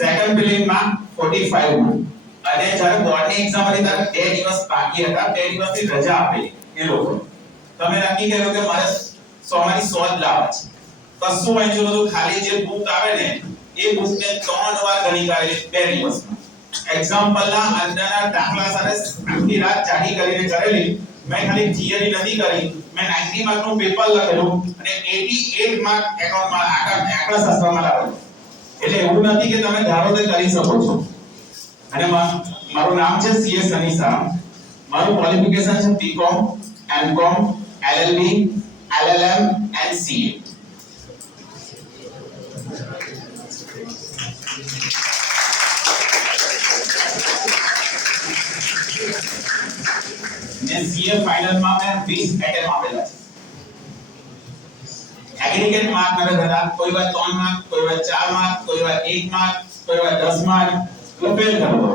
Second પ્રિલિમમાં 45 અને જ્યારે બોર્ડની એક્ઝામ હતી ત્યારે 2 દિવસ બાકી હતા, 2 દિવસની રજા આપેલી એ લોકો. તમે નક્કી કર્યું કે મારે 100 માંથી 100 જ લાવવા છે. કશું વાંચ્યું બધું, ખાલી જે બુક આવે ને એ બુકને 3 વાર ગણી કાઢેલી 2 દિવસમાં. એક્ઝામ્પલના અંદરના દાખલા સાથે આખી રાત જાગી કરીને કરેલી. મેં ખાલી થિયરી નથી કરી, મેં 90 માર્કનું પેપર લખેલું અને 88 માર્ક એકાઉન્ટમાં આંકડા શાસ્ત્રમાં લાવેલું. એટલે એવું નથી કે તમે ધારો તે કરી શકો છો. અને મારું નામ છે સીએસ અનીસા. મારું ક્વોલિફિકેશન છે BCom, MCom, LLB, LLM and CA. ને સીએ ફાઇનલમાં મેં 20 એટેમ્પ આપેલા છે. એગ્રીગેટ માર્ક નરે હતા, કોઈ વાર 3 માર્ક, કોઈ વાર 4 માર્ક, કોઈ વાર 1 માર્ક, કોઈ વાર 10 માર્ક, તો ફેલ થયો.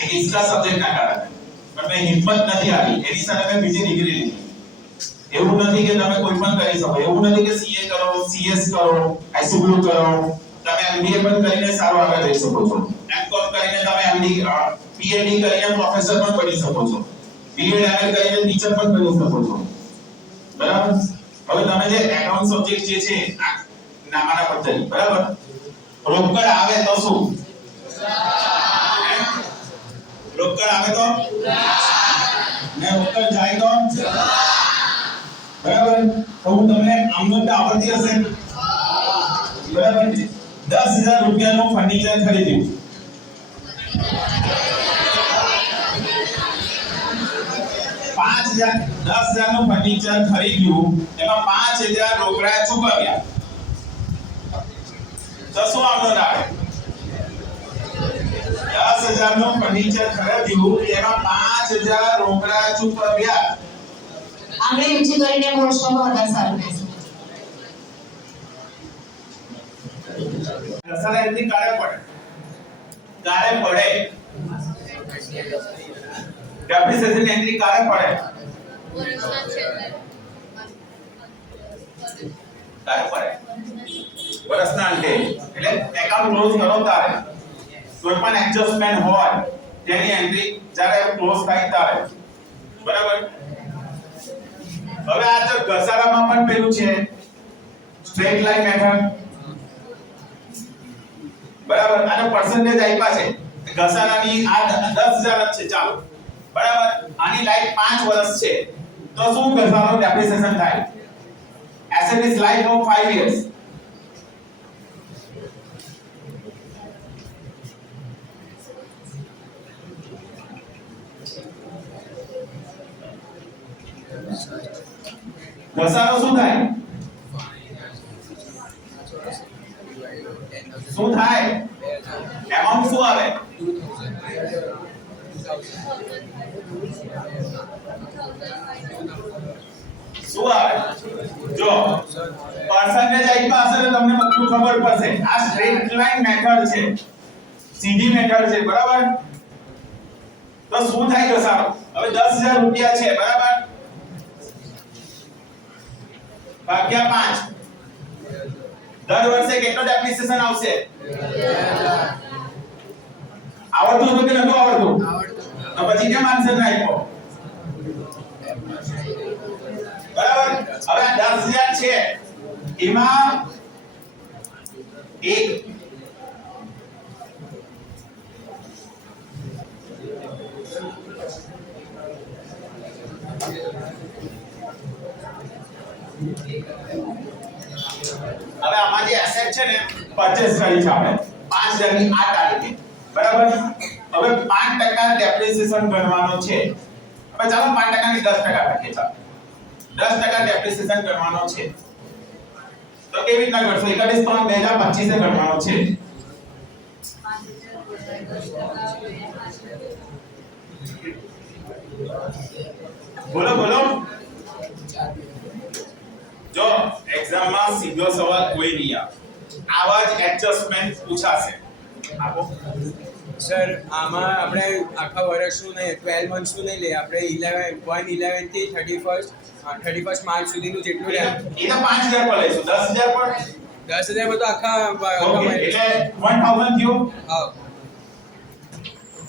એ હિસ્સા સબ્જેક્ટ ના કારણે. પણ મેં હિંમત નથી હારી, એની સાથે મેં બીજી ડિગ્રી લીધી. એવું નથી કે તમે કોઈ પણ કરી શકો, એવું નથી કે સીએ કરો, સીએસ કરો, આઈસીબીયુ કરો, તમે એમબીએ પણ કરીને સારો આગળ જઈ શકો છો. એમકોમ કરીને તમે એમડી પીએચડી કરીને પ્રોફેસર પણ બની શકો છો. બીએડ એમએડ કરીને ટીચર પણ બની શકો છો. બરાબર? હવે તમે જે એકાઉન્ટ સબ્જેક્ટ જે છે નામાના પદ્ધતિ, બરાબર? રોકડ આવે તો શું? રોકડ આવે તો ને રોકડ જાય તો બરાબર? તો હું તમને આમનો આવડતી હશે, બરાબર? 10,000 રૂપિયાનું ફર્નિચર ખરીદ્યું. 10,000 નું ફર્નિચર ખરીદ્યું, એમાં 5,000 રોકડા ચૂકવ્યા. તો શું આવડો આવે? 10,000 નું ફર્નિચર ખરીદ્યું, એમાં 5,000 રોકડા ચૂકવ્યા. આંગળી ઊંચી કરીને બોલશો તો વધારે સારું રહેશે. દસારા એની કારે પડે. ડેપ્રિસિએશન એન્ટ્રી કારે પડે. વર્ષના અંતે એટલે એકાઉન્ટ ક્લોઝ કરો ત્યારે કોઈ પણ એડજસ્ટમેન્ટ હોય તેની એન્ટ્રી જ્યારે ક્લોઝ થાય ત્યારે, બરાબર? હવે આ તો ઘસારામાં પણ પેલું છે સ્ટ્રેટ લાઈન મેથડ, બરાબર? આનો પર્સન્ટેજ આપ્યા છે. ઘસારાની આ 10,000 જ છે, ચાલો, બરાબર? આની લાઈફ 5 વર્ષ છે, તો શું ઘસારો ડેપ્રિસિએશન થાય? asset is life of 5 years. ઘસારો શું થાય? શું થાય? એમાઉન્ટ શું આવે? શું આવે? જો પર્સન્ટેજ આપ્યા હશે તો તમને બધું ખબર પડશે. આ સ્ટ્રેટ લાઈન મેથડ છે, સીધી મેથડ છે, બરાબર? તો શું થાય ઘસારો? હવે 10,000 રૂપિયા છે, બરાબર? ભાગ્યા 5, દર વર્ષે કેટલો ડેપ્રિસિએશન આવશે? આવડતું હતું કે નતું આવડતું? તો પછી કેમ આન્સર ના આપ્યો? બરાબર? હવે આ 10,000 છે, એમાં એક હવે આમાં જે એસેટ છે ને પરચેસ કરી છે આપણે 5,000 ની આ તારીખે, બરાબર? હવે 5% ડેપ્રિસિએશન ગણવાનો છે. હવે ચાલો 5% ની 10% રાખીએ. ચાલો 10% ડેપ્રિસિએશન ગણવાનો છે. તો કેવી રીતના ગણશો? 31/3/2025 એ ગણવાનો છે. બોલો બોલો. જો એક્ઝામમાં સીધો સવાલ કોઈ નહીં આવે, આવા જ એડજસ્ટમેન્ટ પૂછાશે. આપો સર આમાં આપણે આખા વર્ષનું નહીં 12 મંથ્સનું નહીં લઈએ આપણે 11 થી 31 માર્ચ સુધીનું જેટલું લે એ તો 5000 પર લઈશું 10000 પર 10,000 માં તો આખા ઓકે એટલે 1000 થયું હા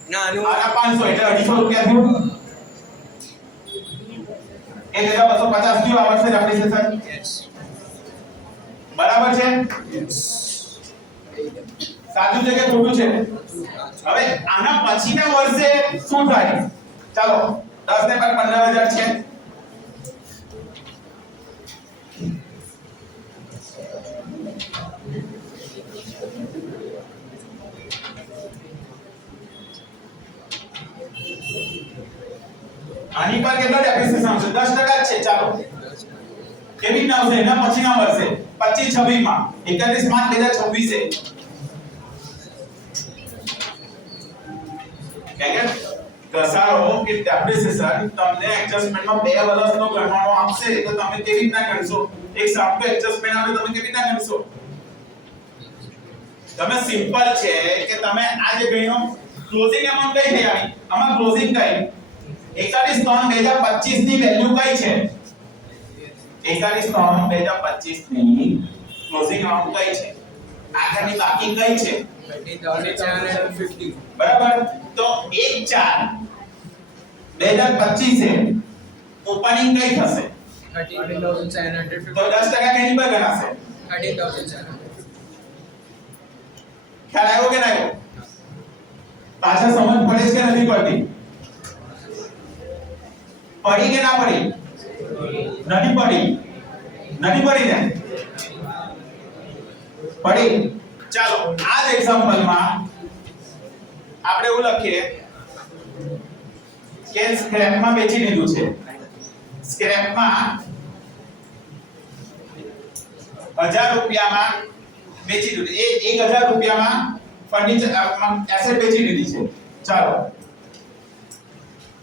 ના આનું આના 500 એટલે 250 રૂપિયા થયું એ તેરા 250 થયું આ વર્ષે એપ્લિકેશન યસ બરાબર છે સાચું છે કે ખોટું છે હવે આના પછીના વર્ષે શું થાય ચાલો 10 ને પર 15000 છે આની પર કેટલા ડેપ્રિસિએશન આવશે 10% જ છે ચાલો કેવી રીતના આવશે એના પછીના વર્ષે 25 26 માં 31 માર્ચ 2026 છે કે ઘસારો કે ડેપ્રિસિએશન તમને એડજસ્ટમેન્ટમાં 2 વર્ષનો ગણવાનો આપશે તો તમે કેવી રીતના ગણશો એક સામટો એડજસ્ટમેન્ટ આવે તમે કેવી રીતના ગણશો તમે સિમ્પલ છે કે તમે આ જે ગણ્યો ક્લોઝિંગ એમાઉન્ટ કઈ થઈ આવી આમાં ક્લોઝિંગ કઈ 31/3/2025 ની વેલ્યુ કઈ છે 31/3/2025 ની ક્લોઝિંગ અમાઉન્ટ કઈ છે આગળની બાકી કઈ છે 30,450 બરાબર તો 1/4/2025 છે ઓપનિંગ કઈ થશે 13,750 તો 10% કેની પર ગણાશે 13,750 ખ્યાલ આવ્યો કે ના આવ્યો પાછા સમજ પડે છે કે નથી પડતી પડી કે ના પડી નથી પડી ને પડી ચાલો આ જ એક્ઝામ્પલમાં આપણે એવું લખીએ કે સ્ક્રેપમાં વેચી દીધું છે સ્ક્રેપમાં 1000 રૂપિયામાં વેચી દીધું એ 1000 રૂપિયામાં ફર્નિચર એસેટ વેચી દીધી છે ચાલો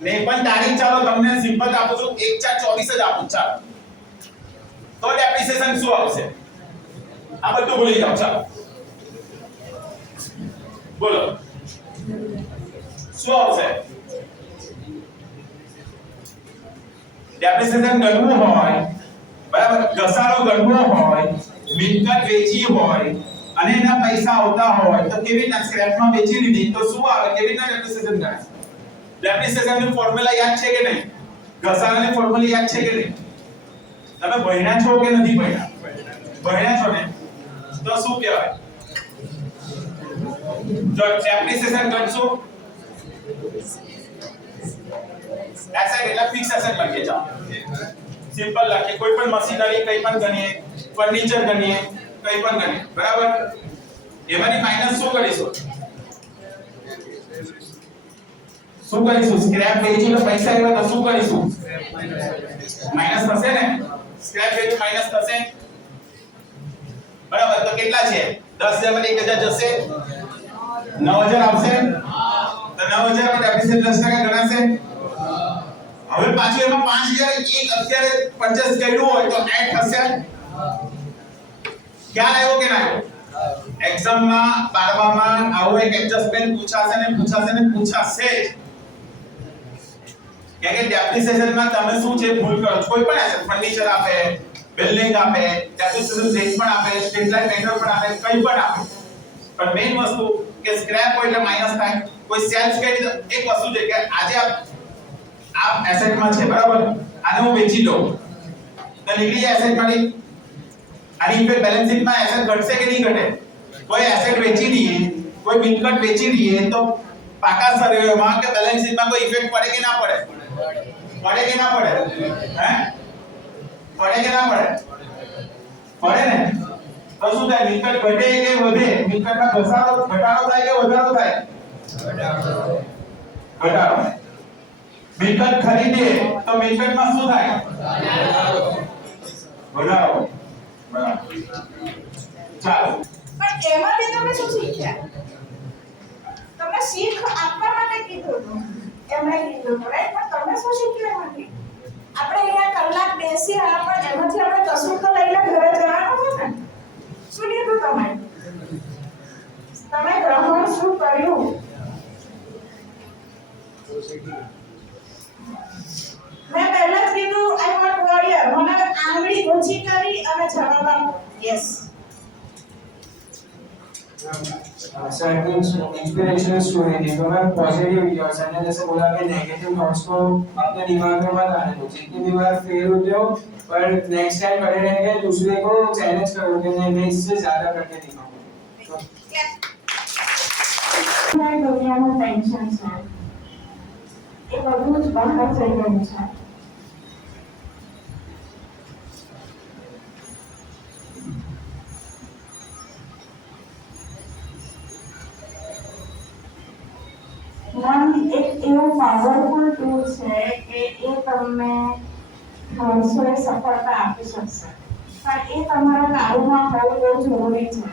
ને પણ તારીખ ચાલો તમને સિમ્પલ આપું છું 1/4/24 જ આપું ચાલો તો ડેપ્રિસિએશન શું આવશે આ બધું ભૂલી જાઓ ચાલો બોલો શું આવશે ડેપ્રિસિએશન ગણવું હોય બરાબર ઘસારો ગણવો હોય મિલકત વેચી હોય અને એના પૈસા આવતા હોય તો કેવી રીતના સ્ક્રેપમાં વેચી દીધી તો શું આવે કેવી રીતના ડેપ્રિસિએશન ગણાય ડેપ્રિસિએશન ની ફોર્મ્યુલા યાદ છે કે નહીં ઘસારાની ફોર્મ્યુલા યાદ છે કે નહીં તમે ભણ્યા છો કે નથી ભણ્યા છો ને તો શું કહેવાય જો ડેપ્રિસિએશન ગણશો એસેટ એટલે ફિક્સ એસેટ લખીએ ચાલો સિમ્પલ લખીએ કોઈ પણ મશીનરી કંઈ પણ ગણીએ ફર્નિચર ગણીએ કંઈ પણ ગણીએ બરાબર એમાંની માઈનસ શું કરીશું સ્ક્રેપ વેચીને પૈસા આવ્યા તો શું કરીશું માઈનસ થશે ને સ્ક્રેપ વેચી માઈનસ થશે બરાબર તો કેટલા છે 10000 માંથી 1000 જશે 9000 આવશે તો 9000 માં ડેપ્રિસિએશન 10% ગણાશે હવે પાછું એમાં 5000 એક અત્યારે પરચેસ કર્યું હોય તો એડ થશે ખ્યાલ આવ્યો કે ના આવ્યો એક્ઝામમાં 12માં આવું એક એડજસ્ટમેન્ટ પૂછાશે ને કે ડેપ્રિસિએશનમાં તમે શું છે ભૂલ કરો કોઈ પણ એસેટ ફર્નિચર આપે બિલ્ડિંગ આપે ડેપ્રિસિએશન રેટ પણ આપે સ્ટ્રીટ લાઇટ મેટર પણ આપે કંઈ પણ આપે પણ મેઈન વસ્તુ કે સ્ક્રેપ હોય એટલે માઈનસ થાય કોઈ સેલ્સ કરી એક વસ્તુ છે કે આજે આ એસેટમાં છે બરાબર આને હું વેચી દઉં તો નીકળી જાય એસેટમાંથી આની ઇફેક્ટ બેલેન્સ શીટમાં એસેટ ઘટશે કે નહીં ઘટે કોઈ એસેટ વેચી દઈએ કોઈ મિલકત વેચી દઈએ તો પાકા સર્વેમાં કે બેલેન્સ શીટમાં કોઈ ઇફેક્ટ પડે કે ના પડે પડે કે ના પડે હે પડે કે ના પડે પડે ને તો શું થાય મિલકત ઘટે કે વધે મિલકતમાં ઘટાડો થાય કે વધારો થાય ઘટાડો મિલકત ખરીદે તો મિલકતમાં શું થાય વધારો બરાબર ચાલો પણ એમાંથી તમે શું શીખ્યા તમને શીખ આપવા માટે કીધું હતું એમણે કીધું હતું રાઈટ પણ તમે શું શીખ્યા એમાંથી આપણે અહીંયા કલાક બેસ્યા પણ એમાંથી આપણે કશું તો લઈને ઘરે જવાનું છે ને શું લીધું તમે ગ્રહણ શું કર્યું સોસાયટી મેં પહેલા જ કીધું આઈ વોન્ટ વોરિયર. મને આંગળી ઊંચી કરી અને જવાબ આપો. યસ. सर इंस्पिरेशनल स्टोरी थी तो मैं पॉजिटिव लिया सर ने जैसे बोला कि नेगेटिव थॉट्स को अपने दिमाग में मत आने दो जितनी भी बार फेल होते हो पर नेक्स्ट टाइम खड़े रह के दूसरे को चैलेंज करो कि नहीं मैं इससे ज्यादा करके दिखाऊंगा મારી દુનિયાનું ટેન્શન છે એ બધું જ બહાર જઈ રહ્યું છે. મન એક એવું પાવરફુલ ટૂલ છે કે એ તમને વર્ષોએ સફળતા આપી શકશે પણ એ તમારા કાબુમાં હોવું બહુ જરૂરી છે.